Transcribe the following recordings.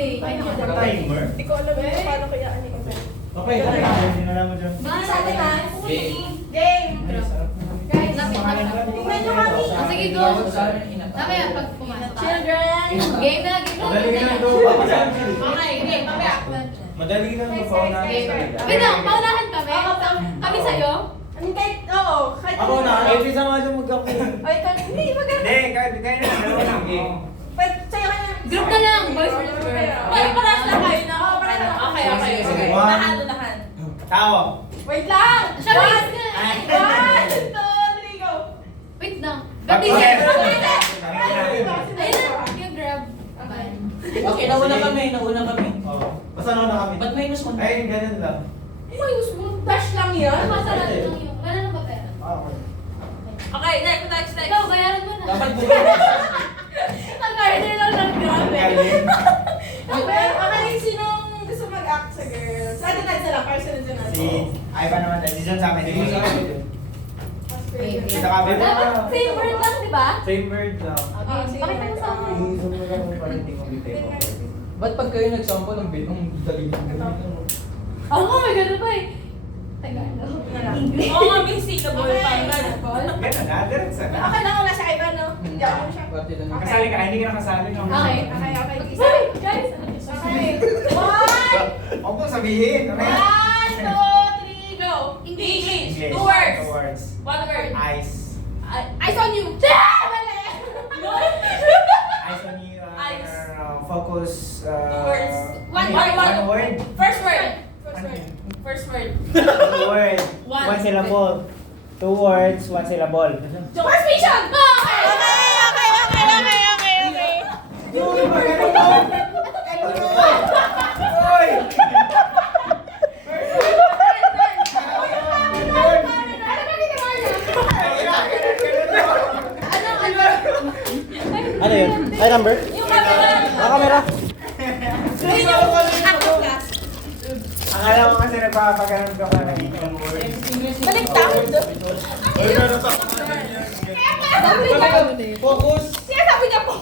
play. Timer? Hindi ko alam kung paano kaya ano yung event. Okay, hindi na lang mo dyan. Sa atin ha? Game! Guys, lapit na. Tingnan nyo kami! Sige, go. Mamaya pag pumasok. Children! Game na, game na. Madali lang do. Okay, game. Mamaya. Madali lang do. Paunahan Game. sa kanila. Wait lang, paunahan kami. Kami sa'yo. Ano kahit, oo, kahit Ako na. Eh, isa nga dyan magkapo. Ay, hindi, maganda. Hindi, kaya na. Dalawa lang game. Pwede, sa'yo ka na. Group na lang, boys versus girls. Parehas lang kayo na. Oo, parehas lang. Okay. Sige. Unahan. Tao. Wait lang! Siya, wait na. 1, 2, 3, go! Wait lang. Ba't Gabi okay? siya. Ayun na, yung grab. Okay, nauna kami. Oo. Basta nauna kami. Ba't minus mo? Ay, ganun lang. Dash lang yan. Masarap lang yung, wala nang papera. Okay. Okay, next. Ikaw, bayaran mo na. Dapat bumili. Ang garden lang ng grabe. Galing. Okay, sinong gusto mag-act sa girls? Sa atin lang, para sunod-sunod natin. Si Ivan naman. Si John sa akin. Si John sa akin. Wait. Sa kabe mo. Dapat same word lang, di ba? Same word lang. Pakita mo sa akin. Iisip mo lang kung paano hindi ko bitay mo. Ba't pag kayo nagsample ng bit, ang dali lang. Oo nga, may gano'n pa eh. Tagalog. English. Oo nga, may syllable pa. Ganun na, diretso na. Okay lang, wala siya iba, no? Hindi ako siya. Pati lang. Kasali ka, hindi ka nakasali. No? Okay. Okay. Sorry, guys. Okay. One! Huwag mong sabihin. Okay? 1, 2, 3, go! English. Two words. Two words. One word. Ice. Eyes on you. Mali! Eyes on you. Eyes. Focus. Two words. One word. First word. First word. Two word. One. One syllable. Two words, one syllable. First mission! Okay! Uy, maganda to. Uy! Ano yun? Ay, number? Yung camera! Camera? Ako class. Akala ko kasi nagpapaganon ka pa ng word. Baliktad! Uy, ano sa Sabi niya, Focus! siya sabi niya po.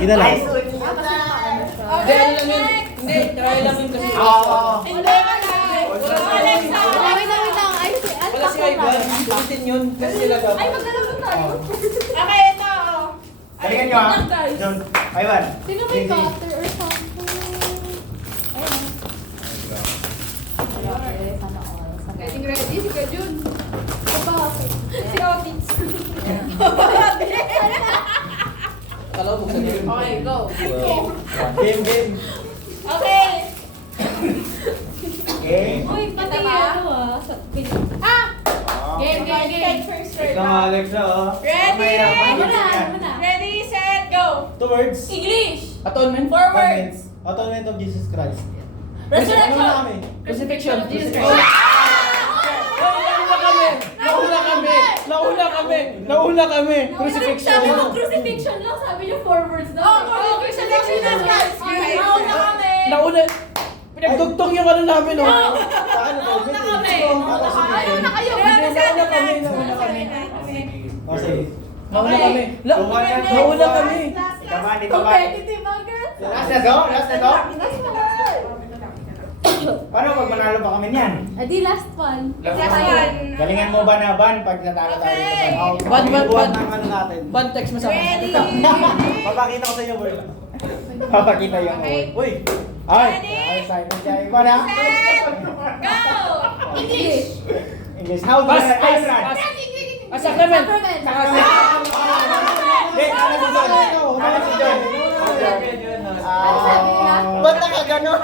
Ina lang. Hindi, ano lang yun. Hindi, try lang yun kasi. Oo. Hindi ka na. Alexa! Wait lang. Ayos eh. Wala si Ivan, ulitin yun. Kasi sila Ay, dapat. magdalaman tayo. Okay, ito. Balikan nyo ha. John, Ivan. Sino may cutter or something? Getting ready, si Kajun. Si Otis. Kala mo sa game. Okay, go. Game. Okay. Game. Uy, pati ano Game. Take first word. Ikaw nga, Alexa, oh. Ready? Wala. Ready, set, go. Two words. English. Atonement? Four words. Atonement of Jesus Christ. Resurrection. Ano na kami? Crucifixion. Jesus Crucifixion. Nauna kami. Crucifixion. Sabi mo, crucifixion lang. Sabi niyo 4 words daw. Oh, crucifixion na guys. Nauna kami. Nauna. Pinagtugtong yung ano namin, oh. Nauna kami. Ayaw na kayo. Nauna kami. O, sige. Nauna kami. Nauna kami. Ikaw ba, di ba ba? Competitive agad. Last na to? Last na to? Paano pag manalo pa kami niyan? Adi, last one. Last one. Galingan mo ba na ban pag natalo tayo Okay. dito? Ban. Buwan ng ano natin. Ban, text mo sa akin. Ready? Papakita ko sa inyo, boy. Papakita yung Okay. Uy! Ay! Ready? Ay, silent siya. Ikaw na? Go. English. English. How do Pass, I pass, run? pass. Sacrament. Sacrament. Hindi, ano si John? Ano si John? Ano sabi nila? Ba't nakaganon?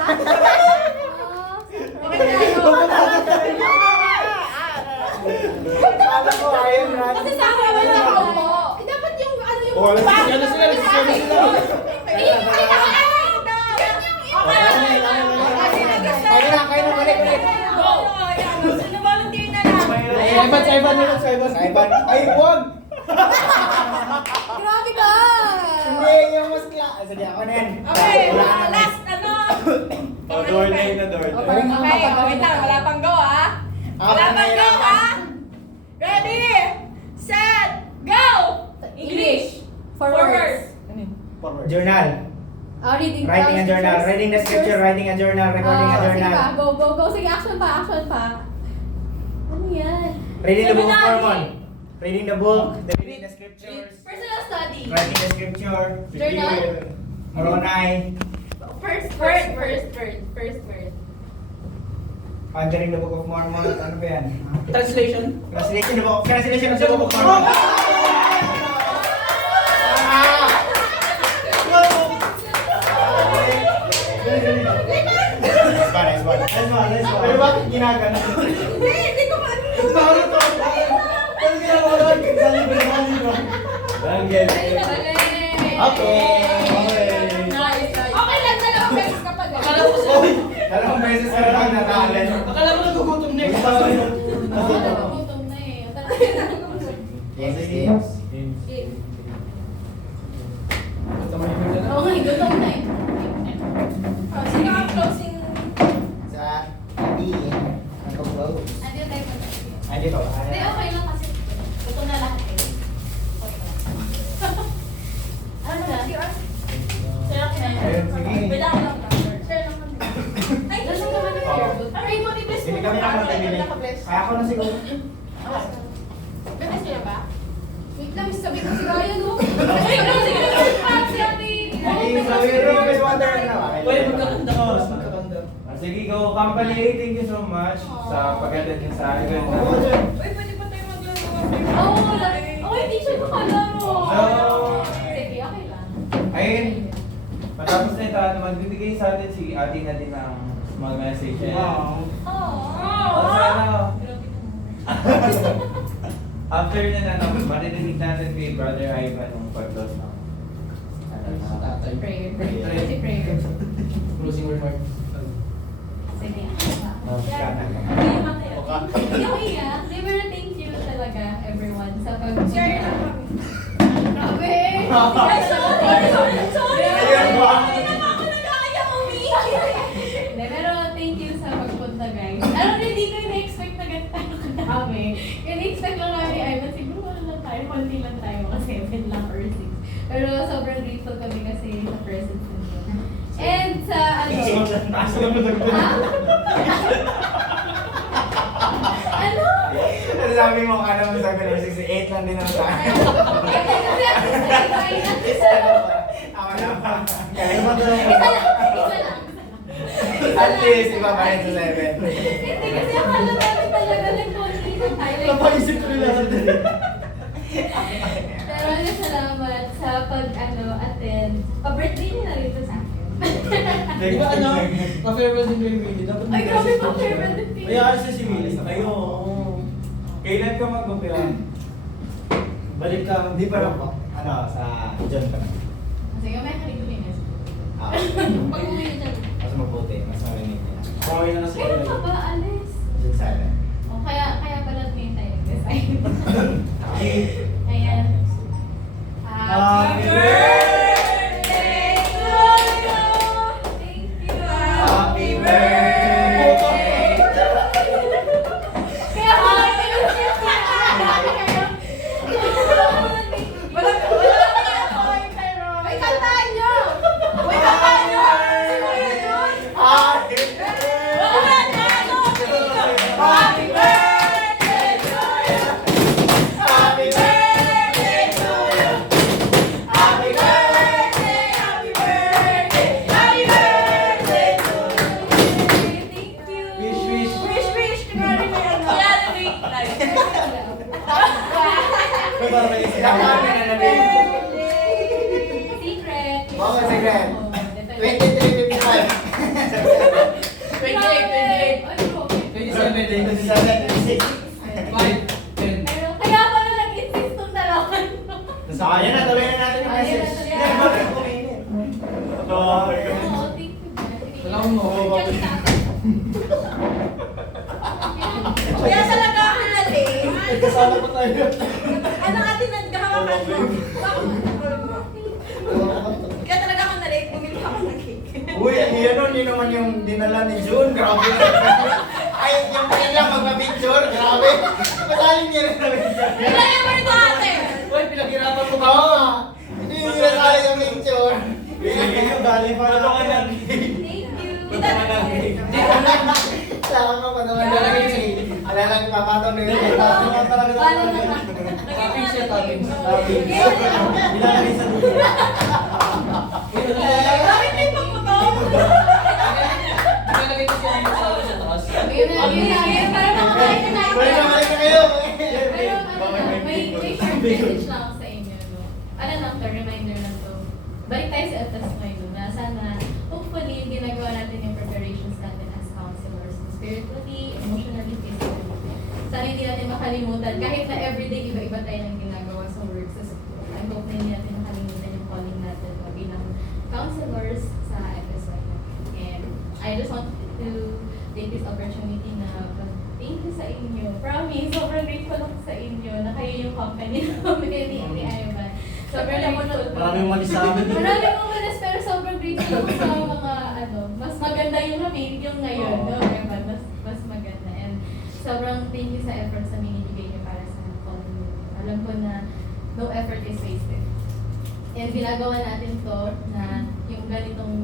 Kala ko ayun, run. Kasi sa akin naman na ako. Dapat yung ano yung... Oh, ano sila? Kaya na, balik. Go. Sino volunteer na lang? Ivan. Ay, huwag! Grabe ka! Hindi, yung mas Sige, ako na yan. Okay, last ano? Door na yun na door. Okay, wait lang. Wala pang go, ah. Wala pang go, ah. Ready, set, go! English. Four words. Journal. Reading Writing a journal. Reading the scripture, writing a journal, recording a Sige journal. pa, go, go, go. Sige, action pa, action pa. Ano yan? Reading the book of Seminary. Mormon. Reading the book, reading the scriptures, Personal study. writing the scripture, Journal. Moroni, First First word. word. pondering the book of Mormon. Ano ba yan? Translation. Translation of the book of Mormon. Nice one. Pero bakit ginagano? Hindi ko pa. Paano to? Ano ginagawa natin? Sa libre, sa libre. Okay. Okay lang, dalawang beses kapag Akala ko siya. Dalawang beses ka lang natalan. Akala mo nagugutom na yung Gutom na eh. Yes, yes. Oo nga, gutom na eh. Sino ang closing? Sa Abi, ang close. Ano tayo pa? Ay, dito. Hindi, okay lang kasi. Gutom na lahat eh. Ano na? Sarap na Ayun, sige. Wait lang. Share lang kami. Ay, Lasing naman ng Oo. firewood. Ay, mo ni Bless Hindi mo. kami nakapagpili. Kaya ako na siguro. Bebes niya ba? Wait lang, sabi ko si Ryan, no? Ay, no, sige. Si Ate. May water na. Uy, magkakanda ka. Mas magkakanda. Sige, go company. Thank you so much sa pag-attend niyo sa akin. Uy, pwede pa tayo maglaro. Oo, wala. Oo, hindi siya makalaro. So, Sige, okay lang. ayun. Matapos na ito, magbibigay sa atin si Ate na din ng small message. Wow. Sana, after na marinig natin kay Brother Ivan ng pag-close na. Prayer. Kasi prayer. Closing remarks. Sige. Hindi Hindi ako iyak. Di ba thank you talaga everyone sa pag- Share lang kami. Grabe! Ay, sorry. Ayun ba? Hindi naman ako nag-aaya umihi. Hindi, pero thank you sa pagpunta guys. Alam niyo, hindi ko na-expect na ganito kadami. Yung na-expect lang namin, ay, siguro wala lang tayo, konti lang tayo, mga 7 lang or 6. Pero sobrang grateful kami kasi sa presence ninyo. And sa ano? Ha? Ano? Sabi mo ka naman sa ganun, 68 lang din ang sa akin. Kasi ako sa iba, isa lang. Ako na ba? Isa lang. At least, iba pa rin sa 7. Hindi kasi akala namin talaga nag-konti lang tayo. Napaisip ko nila sa dali. Pero maraming salamat sa attend. Pa-birthday niya na rito sa akin. Di ba ano? Pa-farewell din kay Willie. Dapat Ay, grabe pa-farewell din. Kaya kasi si Willie sa kayo. Kailan ka mag-umpira? Balik ka, hindi pa lang po. Ano, sa John ka na. Sige, may kalimutin Ah, Pag-uwi na dyan. mas mabuti, mas marinig nila. Okay na kasi. Kailan ka ba, Alice? John 7. O, kaya pala ngayon tayo nag-decide. Ayan. Happy birthday to you. Thank you. Happy birthday! Kaya pala pinag-share ko na kayo. Wala ka pero. Uy, kantaan nyo! Uy, kantaan nyo! Sino yun? Happy Wala na, ano? Happy birthday to you! Happy Birthday to you! Happy birthday! Happy birthday! Happy birthday to you! Thank you. Wish. Wish! Kunwari na yan. Kaya na make life. Para kayo Happy birthday! Secret. Wow, secret. Oh, dito. 23:55. 28, 28. Ay, okay. 27, 27:56. 5, 10. Pero kaya pala nag-insist nung dalawa. Ayan na, tuloy na natin yung Ayan na, message. tuloy na. Oo, thank you. Wala akong mawawala. Kaya talaga ako na late. Kasala pa tayo. Ano atin naghahawakan mo? Kaya talaga ako na late. Bumili ako ng cake. Uy, yan o, yun naman yung dinala ni June. Grabe. Ay, yung pin lang magpa-picture. Grabe. Pasalin niya rin na picture. Kailangan mo nito ate. Uy, pinaghirapan ko ba? Oo. Hindi yung nasali yung picture. galing pa Patungan lang. Thank you. Patungan lang. Salamat pa naman na lang si. Ala lang papatong na yun. Paano naman? Toppings siya, toppings. Ilalagay sa dulo. Bakit may pagputaw? Nilalagay ko siya yung salo sa taas. Yun na, para makakain na tayo. Balik na kayo. Pero may short message lang ako sa inyo, no? Ano lang to, reminder lang to. Balik tayo sa atas ngayon, na sana, hopefully, ginagawa natin yung preparations natin as counselors, spiritually, emotionally, physically. Sana hindi natin makalimutan, kahit na everyday iba-iba tayo ng ginagawa sa work, sa school. I hope na hindi natin makalimutan yung calling natin bilang counselors sa FSY. And I just want to take this opportunity na thank you sa inyo. Promise, sobrang grateful ako sa inyo na kayo yung company namin ni Ivan. Sobrang grateful. Maraming mali sa amin. Maraming umalis pero sobrang grateful ako sa mga mas maganda yung kami yung ngayon, no? Evan, mas maganda. And sobrang thank you sa efforts na binibigay niyo para sa company. Alam ko na no effort is wasted. And ginagawa natin to na yung ganitong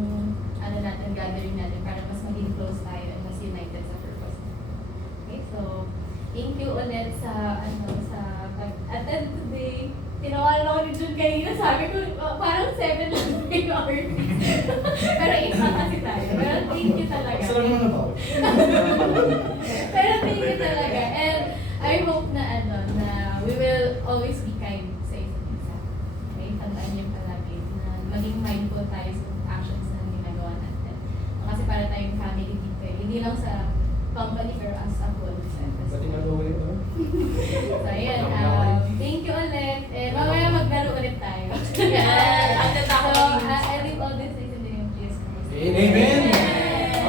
gathering natin para mas maging close tayo and mas united sa purpose. Okay, so thank you ulit sa pag-attend today. Tinawalan ako ni Jun kanina, sabi ko parang 7 lang yung artist. Pero 8 na kasi tayo. Pero thank you talaga. Saan mo na ba? Pero thank you talaga. And I hope na na we will always be kind sa isa't isa. Okay? Tandaan niyo palagi na maging mindful tayo sa actions na ginagawa natin. Kasi para tayong family dito eh. Hindi lang sa company pero as a whole. Pati mag-uwi ito. So ayan, thank you ulit. And mamaya maglaro ulit tayo. So, I leave all this things in the name of Jesus Christ. Amen.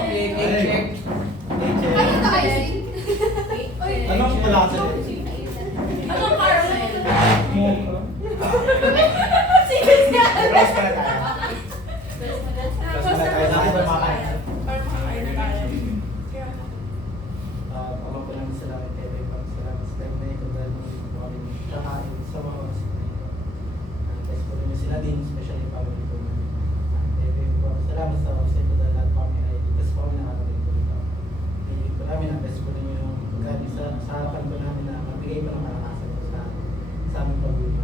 Okay, take check. Ano tayo? Anong wala ka sa Anong card? Rose pa na tayo. First mo na. Rose pa na tayo. Bakit ba makain? Parang makakain na tayo. Ama po namin salamat kay Ray Pang. Salamat sa time na ito dahil muli po kami kakain sa mga oras na ito. Thanks po rin sila din, especially family po namin. Kay Ray po, salamat sa oras na ito dahil lahat po kami ay itas po kami nakarating po ito. Pilit po namin, ang best po rin yung pagkain sa harapan po namin na mabigay po ng malakasan po sa aming pag-uwi.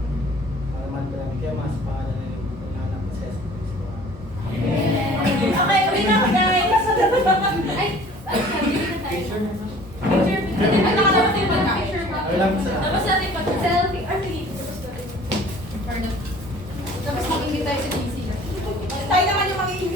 Malaman po namin kaya mas pangalan na yung anak na sa Jesus Cristo. Okay, uwi na ako guys! Ay, picture na tayo. Picture. Picture. Ano ka naman yung pagkain? Picture. Alam sa Tapos natin pagkain.